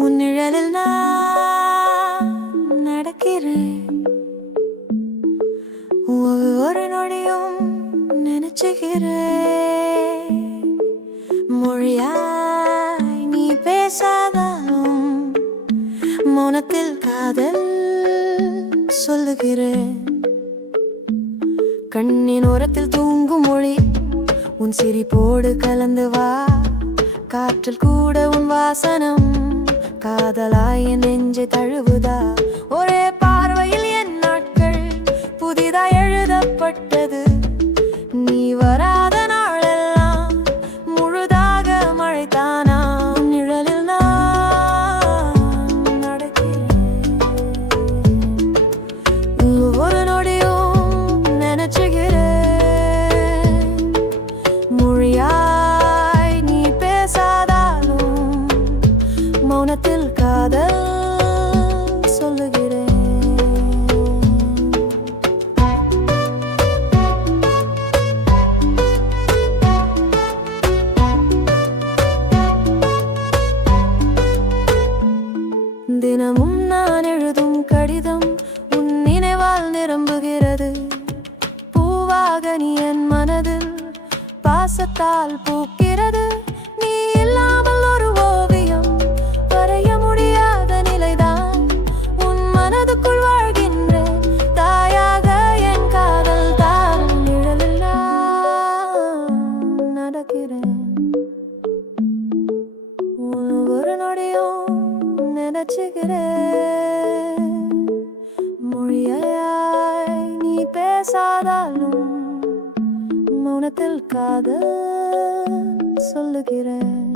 முன்னிழலில் நான் நடக்கிறேன் ஒவ்வொரு நொடியும் நினைச்சுகிறேன் மொழியாய் நீ பேசாதாலும் மௌனத்தில் காதல் சொல்லுகிறேன் கண்ணின் ஓரத்தில் தூங்கும் மொழி உன் சிரிப்போடு கலந்து வா. காற்றில் கூட உன் வாசனம் காதலாய நெஞ்சு நெஞ்சை நான் எழுதும் கடிதம் உன் நினைவால் நிரம்புகிறது. பூவாக நீ என் மனதில் பாசத்தால் பூக்கிறது. நினைச்சுக்கிறேன் மொழியாய் நீ பேசாதாலும் மௌனத்தில் காதல் சொல்லுகிறேன்.